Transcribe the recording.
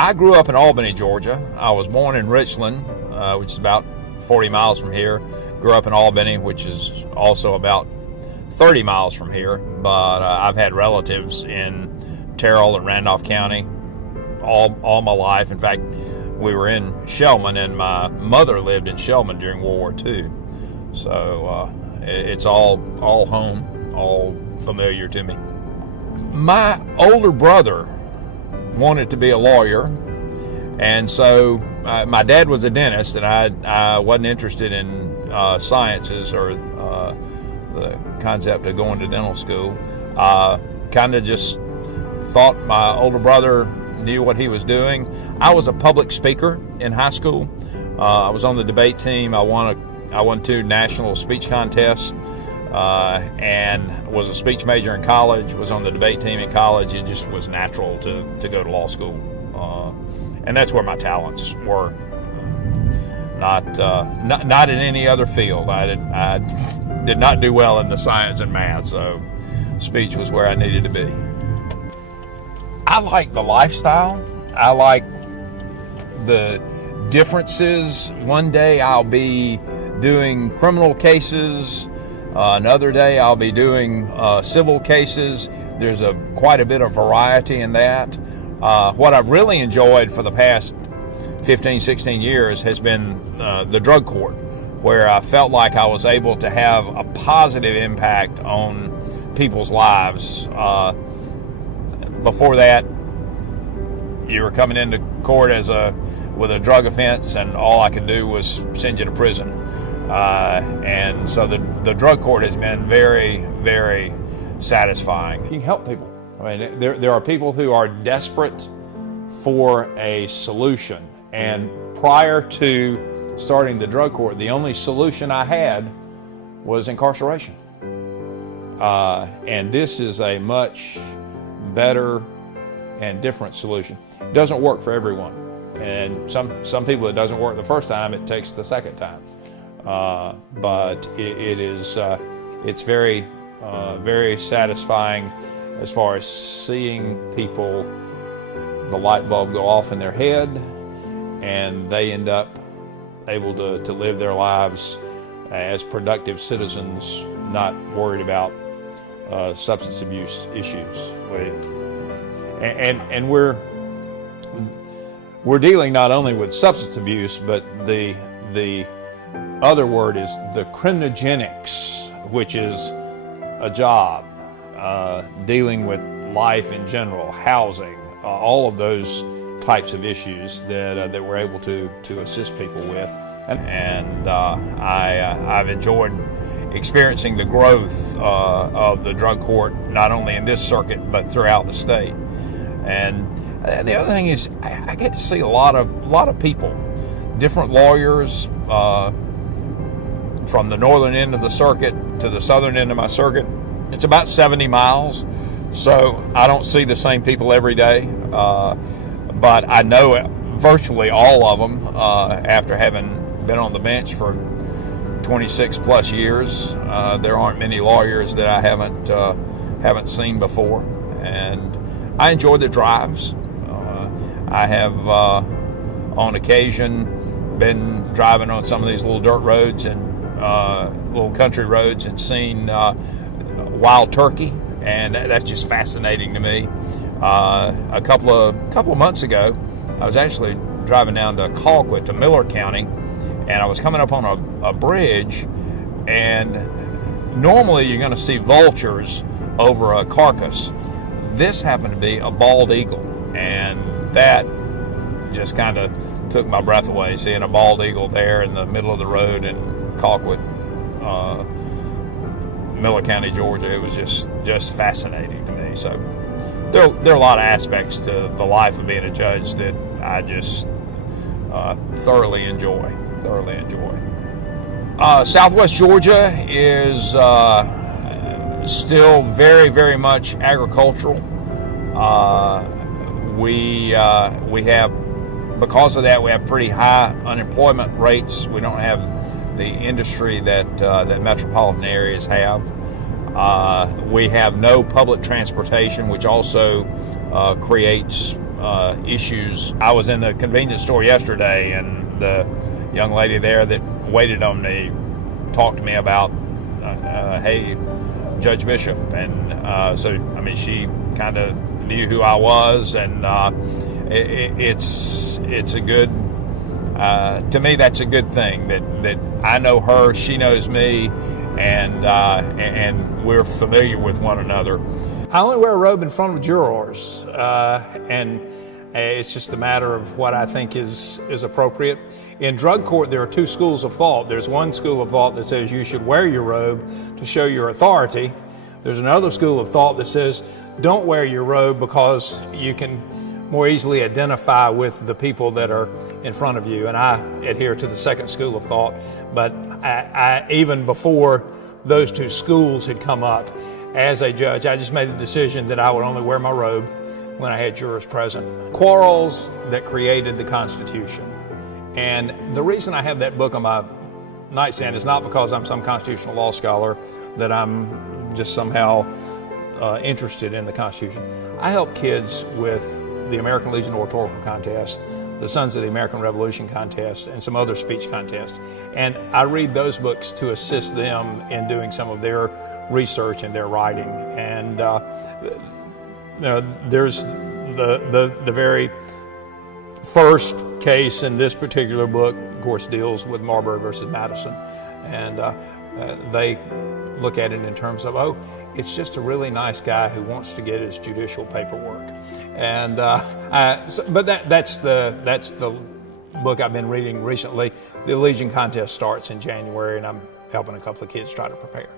I grew up in Albany, Georgia. I was born in Richland, which is about 40 miles from here. Grew up in Albany, which is also about 30 miles from here. But I've had relatives in Terrell and Randolph County all my life. In fact, we were in Shellman, and my mother lived in Shellman during World War II. So it's all home, all familiar to me. My older brother wanted to be a lawyer, and so my dad was a dentist, and I wasn't interested in sciences or the concept of going to dental school. Kind of just thought my older brother knew what he was doing. I was a public speaker in high school. I was on the debate team. I won 2 national speech contests, and was a speech major in college, was on the debate team in college. It just was natural to go to law school. And that's where my talents were. Not in any other field. I did not do well in the science and math, so speech was where I needed to be. I like the lifestyle. I like the differences. One day I'll be doing criminal cases. Another day I'll be doing civil cases. There's quite a bit of variety in that. What I've really enjoyed for the past 15, 16 years has been the drug court, where I felt like I was able to have a positive impact on people's lives. Before that, you were coming into court with a drug offense, and all I could do was send you to prison. And so the drug court has been very, very satisfying. You can help people. I mean, there are people who are desperate for a solution. And prior to starting the drug court, the only solution I had was incarceration. And this is a much better and different solution. It doesn't work for everyone. And some people, it doesn't work the first time, it takes the second time. But it's very, very satisfying as far as seeing people, the light bulb go off in their head, and they end up able to live their lives as productive citizens, not worried about substance abuse issues. And we're dealing not only with substance abuse, but the other word is the criminogenics, which is a job, dealing with life in general, housing, all of those types of issues that we're able to assist people with. And I've enjoyed experiencing the growth of the drug court, not only in this circuit, but throughout the state. And the other thing is, I get to see a lot of people, different lawyers, from the northern end of the circuit to the southern end of my circuit. It's about 70 miles, so I don't see the same people every day, but I know virtually all of them after having been on the bench for 26 plus years. There aren't many lawyers that I haven't seen before, and I enjoy the drives. I have on occasion been driving on some of these little dirt roads and little country roads and seen wild turkey, and that's just fascinating to me. A couple of months ago, I was actually driving down to Colquitt, to Miller County, and I was coming up on a bridge, and normally you're going to see vultures over a carcass. This happened to be a bald eagle, and that just kind of took my breath away, seeing a bald eagle there in the middle of the road in Colquitt, Miller County, Georgia. It was just fascinating to me. So there are a lot of aspects to the life of being a judge that I just thoroughly enjoy. Southwest Georgia is still very, very much agricultural. We have, because of that, we have pretty high unemployment rates. We don't have the industry that metropolitan areas have. We have no public transportation, which also creates issues. I was in the convenience store yesterday, and the young lady there that waited on me talked to me about, hey, Judge Bishop, and so I mean, she kind of knew who I was, and it's a good, to me, that's a good thing that I know her, she knows me, and we're familiar with one another. I only wear a robe in front of jurors, and it's just a matter of what I think is appropriate. In drug court, there are two schools of thought. There's one school of thought that says you should wear your robe to show your authority. There's another school of thought that says don't wear your robe because you can more easily identify with the people that are in front of you. And I adhere to the second school of thought. But I even before those two schools had come up, as a judge, I just made a decision that I would only wear my robe when I had jurors present. Quarrels that created the Constitution. And the reason I have that book on my nightstand is not because I'm some constitutional law scholar, that I'm just somehow interested in the Constitution. I help kids with the American Legion Oratorical Contest, the Sons of the American Revolution Contest, and some other speech contests. And I read those books to assist them in doing some of their research and their writing. And there's the very first case in this particular book, of course, deals with Marbury versus Madison. And they look at it in terms of, oh, it's just a really nice guy who wants to get his judicial paperwork. And but that's the book I've been reading recently. The Legion contest starts in January, and I'm helping a couple of kids try to prepare.